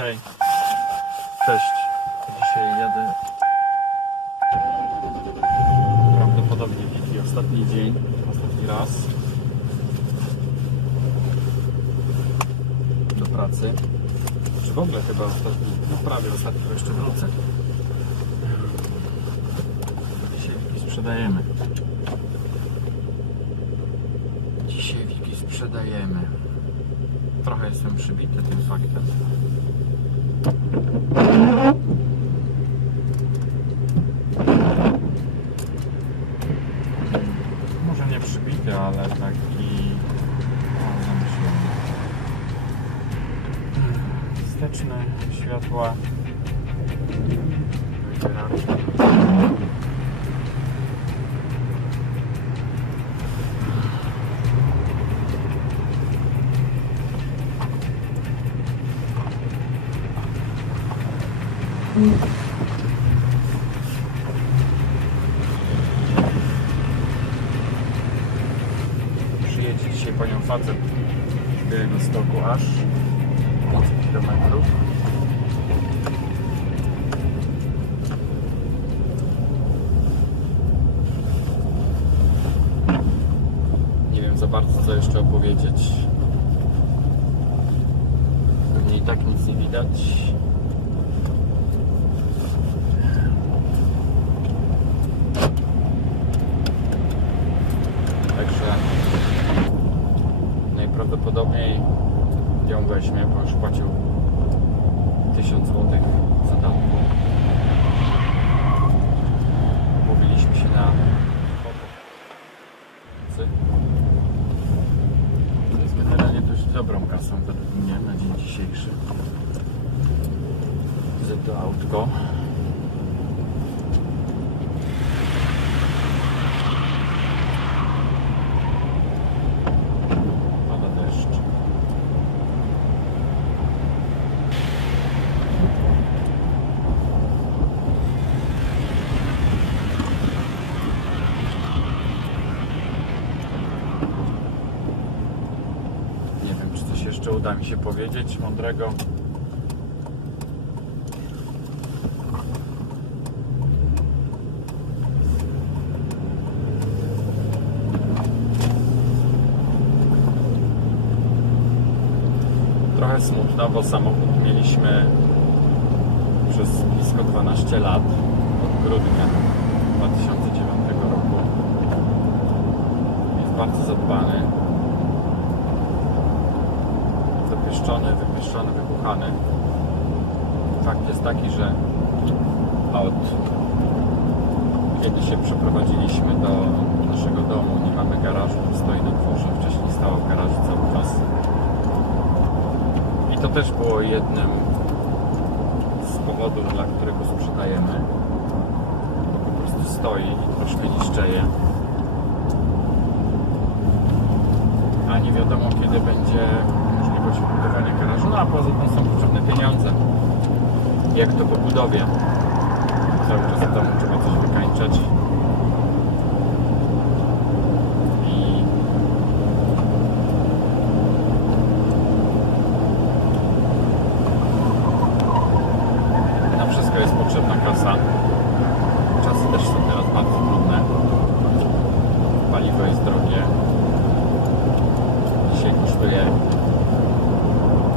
Dzisiaj. Cześć. Dzisiaj jadę. Prawdopodobnie Wiki ostatni dzień, ostatni raz. Do pracy. Czy w ogóle chyba ostatni, no prawie ostatni, jeszcze wrócę. Dzisiaj Wiki sprzedajemy. Dzisiaj Wiki sprzedajemy. Trochę jestem przybity tym faktem. Może nie przybity, ale taki. Wsteczne światła. Wycieraczka. Bardzo co jeszcze opowiedzieć. Pewnie i tak nic nie widać. Także najprawdopodobniej ją weźmie, bo już płacił 1000 zł za damku. Umówiliśmy się na Cy. To jest generalnie dość dobrą mnie na dzień dzisiejszy. Za to autko. Pada deszcz. Nie wiem, czy coś jeszcze uda mi się powiedzieć mądrego. Trochę smutno, bo samochód mieliśmy przez blisko 12 lat, od grudnia 2009 roku. Jest bardzo zadbany, wypieszczony, wypieszczony, wybuchany. Fakt jest taki, że od kiedy się przeprowadziliśmy do naszego domu, nie mamy garażu, stoi na dworze, wcześniej stało w garażu cały czas. I to też było jednym z powodów, dla którego sprzedajemy. Bo po prostu stoi i troszkę niszczeje. A nie wiadomo kiedy będzie możliwość wybudowania garażu. No a poza tym są potrzebne pieniądze. Jak to po budowie. Cały czas domu trzeba coś wykańczać. I na wszystko jest potrzebna kasa. Czasy też są teraz bardzo trudne. Paliwo jest drogie. Dzisiaj kosztuje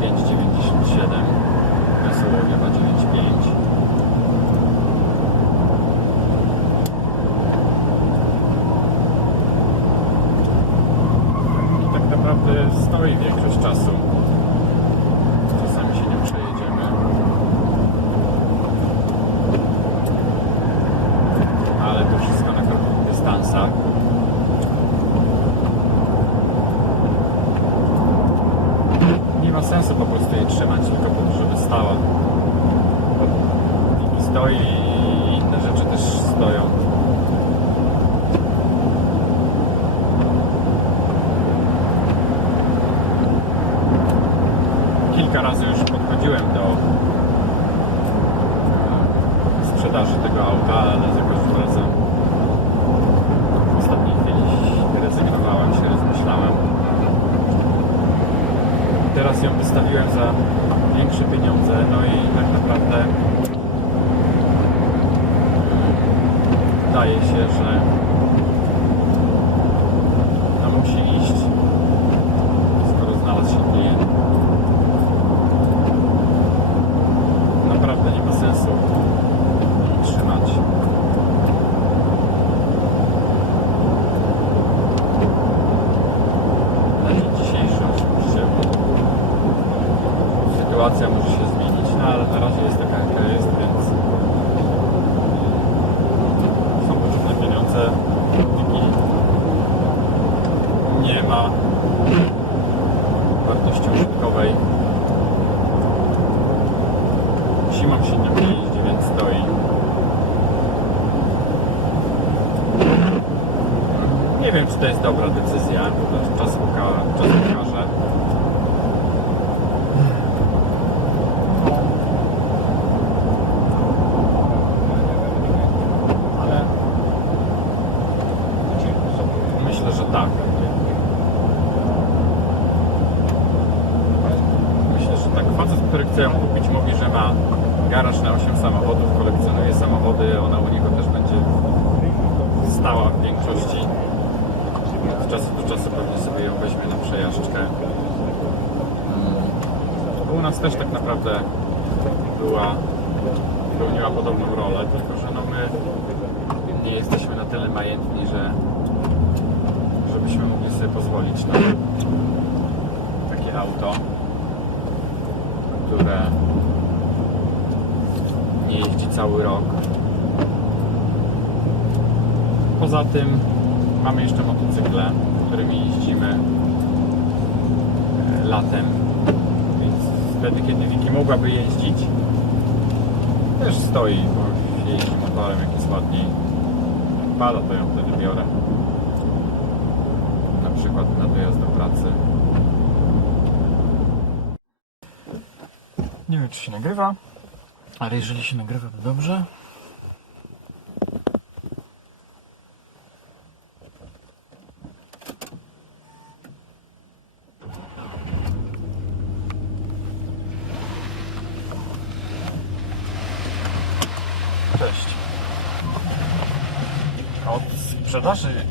5,97. Gasołowie ma 9,5. I tak naprawdę stoi większość czasu. Czasami się nie przejedziemy. Ale to wszystko na krótkich dystansach. Nie ma sensu po prostu jej trzymać tylko po to, żeby stała. Bo stoi i inne rzeczy też stoją. Kilka razy już podchodziłem do e, sprzedaży tego auta, ale za każdym razem w ostatniej chwili rezygnowałem się, rozmyślałem. Teraz Teraz ją wystawiłem za większe pieniądze, no i tak naprawdę wydaje się, że no musi iść, skoro znalazł się klient. Naprawdę nie ma sensu jej trzymać. Na dzień dzisiejszy oczywiście sytuacja może się zmienić, no ale na razie jest taka jaka jest, więc są potrzebne pieniądze, dopóki nie ma wartości użytkowej. Zimą się nie jeździ, więc stoi. Nie wiem, czy to jest dobra decyzja. Czas pokaże. Ale myślę, że tak. Myślę, że tak. Facet, który chce ją kupić, mówi, że ma garaż na 8 samochodów, kolekcjonuje samochody, ona u niego też będzie stała w większości. Od czasu do czasu pewnie sobie ją weźmie na przejażdżkę. Mm. U nas też tak naprawdę była, pełniła podobną rolę, tylko że no my nie jesteśmy na tyle majętni, że żebyśmy mogli sobie pozwolić na takie auto, które nie jeździ cały rok. Poza tym mamy jeszcze motocykle, którymi jeździmy e, latem, więc wtedy, kiedy Wiki mogłaby jeździć, też stoi, bo jeździ motorem, jak jest ładniej. Pada, to ją wtedy biorę. Na przykład na dojazd do pracy. Nie wiem, czy się nagrywa, ale jeżeli się nagrywa, to dobrze. Cześć. Od sprzedaży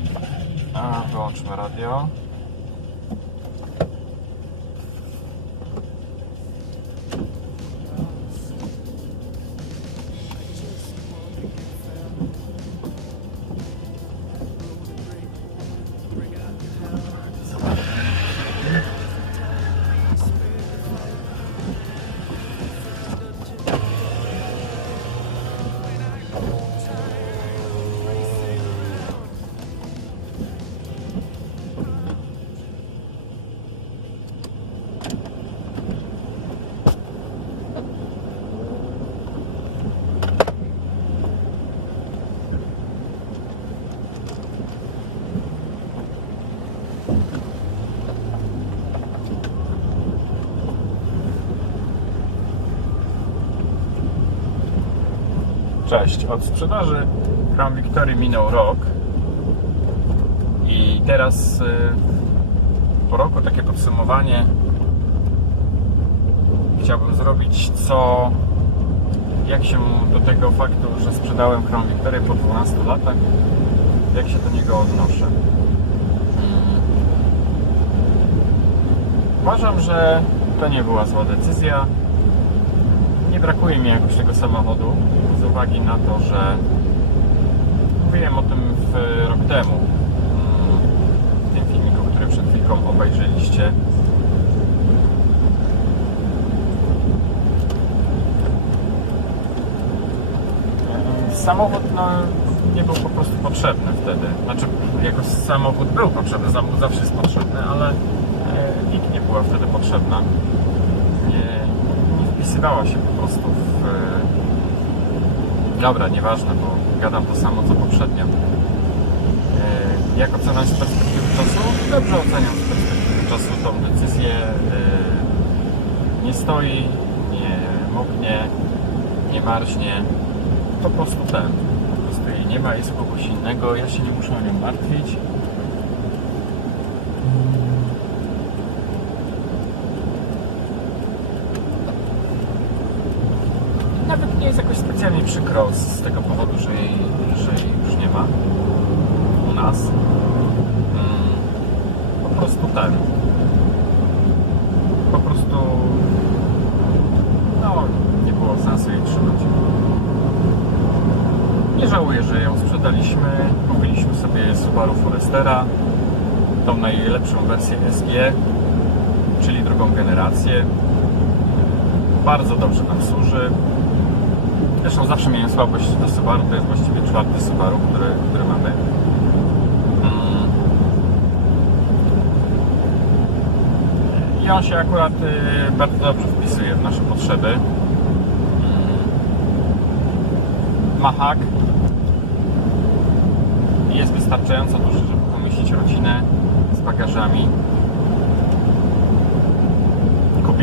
a, wyłączmy radio. Cześć. Od sprzedaży Crown Victory minął rok i teraz y, po roku takie podsumowanie chciałbym zrobić co jak się do tego faktu, że sprzedałem Crown Victory po 12 latach jak się do niego odnoszę. Mm. Uważam, że to nie była zła decyzja. Nie brakuje mi jakoś tego samochodu z uwagi na to, że mówiłem o tym w rok temu mm, w tym filmiku, który przed chwilką obejrzeliście. Samochód no, nie był po prostu potrzebny wtedy. Znaczy, jako samochód był potrzebny, zawsze jest potrzebny, ale e, nikt nie była wtedy potrzebna. Wpisywała się po prostu w. e, Dobra, nieważne, bo gadam to samo co poprzednio. E, Jak oceniam z perspektywy czasu? Dobrze oceniam z perspektywy czasu tą decyzję. E, Nie stoi, nie moknie, nie marznie. Po prostu ten. Po prostu jej nie ma, jest kogoś innego. Ja się nie muszę o nią martwić. Nie jest jakoś specjalnie przykro z tego powodu, że jej, że jej już nie ma u nas. Mm, Po prostu ten. Po prostu no, nie było sensu jej trzymać. Nie żałuję, że ją sprzedaliśmy. Kupiliśmy sobie Subaru Forestera, tą najlepszą wersję SG, czyli drugą generację. Bardzo dobrze nam służy. Zresztą zawsze miałem słabość do Subaru, to jest właściwie czwarty Subaru, który, który mamy. Mm. I on się akurat y, bardzo dobrze wpisuje w nasze potrzeby. Mm. Ma hak. Jest wystarczająco duży, żeby pomieścić rodzinę z bagażami.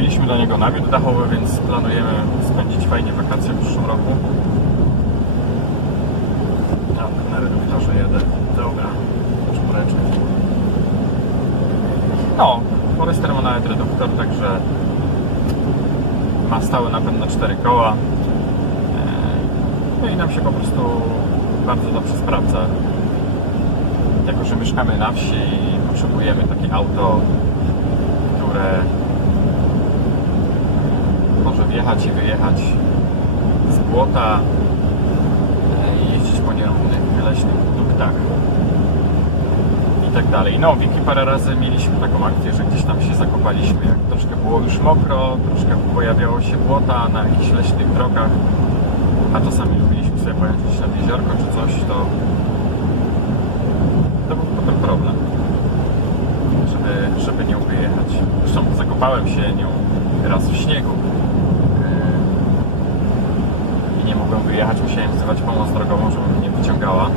Kupiliśmy do niego namiot dachowy, więc planujemy spędzić fajnie wakacje w przyszłym roku. Ja na reduktorze jadę. Dobra, czwóreczkę. No, Forester ma nawet reduktor, także ma stały napęd na cztery koła. Eee, No i nam się po prostu bardzo dobrze sprawdza. Jako, że mieszkamy na wsi i potrzebujemy takie auto, które może wjechać i wyjechać z błota e, i jeździć po nierównych, leśnych duktach i tak dalej. No, Wiki parę razy mieliśmy taką akcję, że gdzieś tam się zakopaliśmy, jak troszkę było już mokro, troszkę pojawiało się błota na jakichś leśnych drogach, a czasami lubiliśmy sobie pojechać nad jeziorko czy coś, to to był potem problem, żeby, żeby nią wyjechać. Zresztą zakopałem się nią raz w śniegu Yy, i wyjechać, musiałem wzywać pomoc drogową, żeby mnie wyciągała.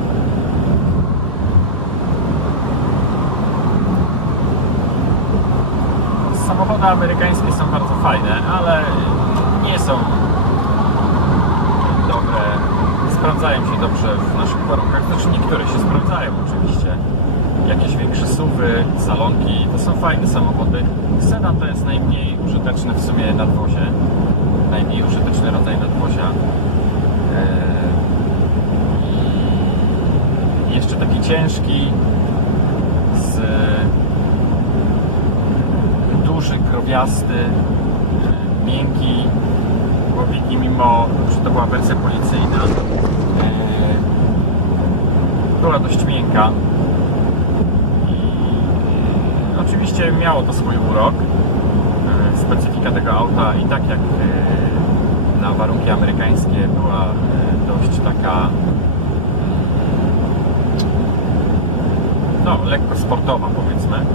Samochody amerykańskie są bardzo fajne, ale nie są dobre, sprawdzają się dobrze w naszych warunkach. Znaczy niektóre się sprawdzają oczywiście. Jakieś większe suwy, salonki, to są fajne samochody. Sedan to jest najmniej użyteczny w sumie nadwozie. Najmniej użyteczny rodzaj nadwozia. Eee, jeszcze taki ciężki z duży, krowiasty, e, miękki, bo Wiki mimo, że to była wersja policyjna, e, była dość miękka. I e, oczywiście miało to swój urok. E, Specyfika tego auta i tak jak e, na warunki amerykańskie była e, dość taka mm, no, lekko sportowa powiedzmy. Mm,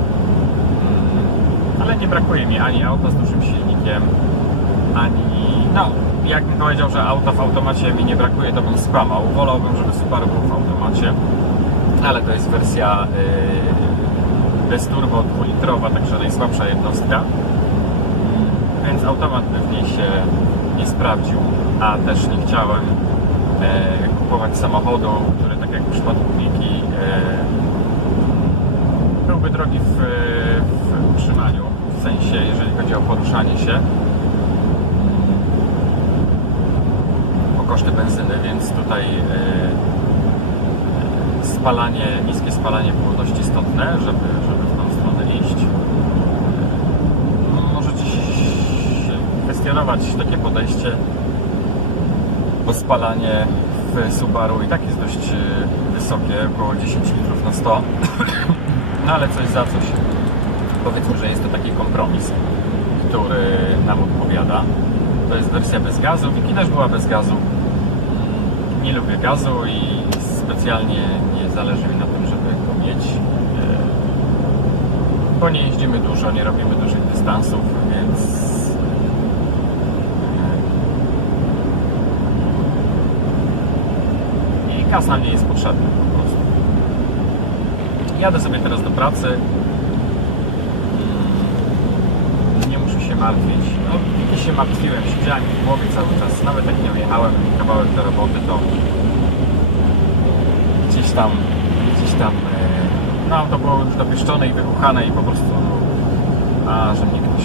Ale nie brakuje mi ani auta z dużym silnikiem, ani no, jakbym powiedział, że auta w automacie mi nie brakuje, to bym skłamał. Wolałbym, żeby Subaru był w automacie, ale to jest wersja yy, bez turbo, dwulitrowa, także najsłabsza jednostka. Więc automat niej się nie sprawdził, a też nie chciałem e, kupować samochodu, który tak jak Wiki e, byłby drogi w, w utrzymaniu, w sensie jeżeli chodzi o poruszanie się. O koszty benzyny, więc tutaj e, spalanie, niskie spalanie było dość istotne, żeby, żeby w tą stronę iść. E, Możecie się kwestionować takie podejście, bo spalanie w Subaru i tak jest dość e, wysokie, około 10 litrów na 100 no ale coś za coś. Powiedzmy, że jest to taki kompromis, który nam odpowiada. To jest wersja bez gazu. Wiki też była bez gazu. Mm, Nie lubię gazu i specjalnie nie zależy mi na tym, żeby go mieć. E, Bo nie jeździmy dużo, nie robimy dużych dystansów, więc e, i gaz nam nie jest potrzebny po prostu. Jadę sobie teraz do pracy. Mm, Nie muszę się martwić. No, i się martwiłem, siedziałem w głowie cały czas. Nawet jak nie jechałem kawałek do roboty, to gdzieś tam, gdzieś tam, e, no to było już dopieszczone i wybuchane i po prostu, a, że mnie ktoś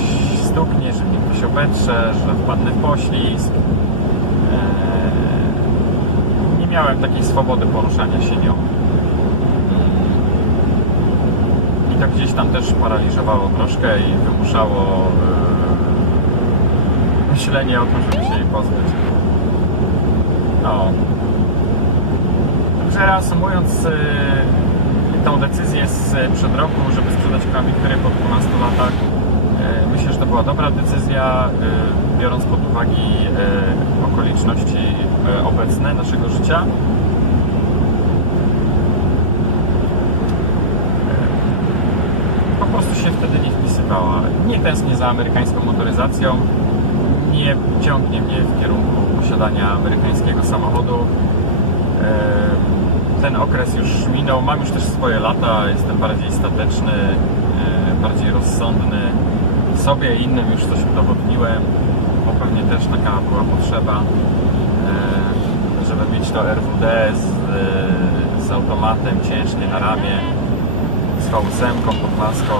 stuknie, że mnie ktoś obetrze, że wpadnę w poślizg. E, nie miałem takiej swobody poruszania się nią. I to gdzieś tam też paraliżowało troszkę i wymuszało e, myślenie o tym, żeby się jej pozbyć. No. Także reasumując e, tą decyzję sprzed roku, żeby sprzedać klawiatury po 12 latach, e, myślę, że to była dobra decyzja, e, biorąc pod uwagę e, okoliczności e, obecne naszego życia. po prostu się wtedy nie wpisywała. Nie tęsknię za amerykańską motoryzacją, nie ciągnie mnie w kierunku posiadania amerykańskiego samochodu. E, Ten okres już minął, mam już też swoje lata, jestem bardziej stateczny, e, bardziej rozsądny. Sobie i innym już coś udowodniłem, bo pewnie też taka była potrzeba, e, żeby mieć to RWD z, e, z automatem ciężkie na ramię z V8 pod maską.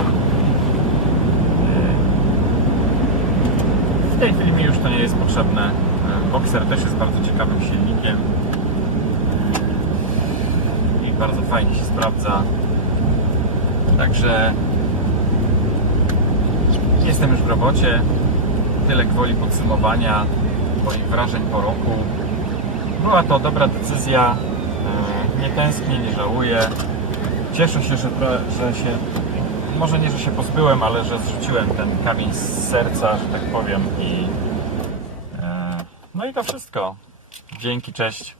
W tej chwili mi już to nie jest potrzebne. Boxer też jest bardzo ciekawym silnikiem i bardzo fajnie się sprawdza. Także jestem już w robocie. Tyle gwoli podsumowania moich wrażeń po roku. Była to dobra decyzja. Nie tęsknię, nie żałuję. Cieszę się, że, że się, może nie, że się pozbyłem, ale że zrzuciłem ten kamień z serca, że tak powiem. I, e, no i to wszystko. Dzięki, cześć.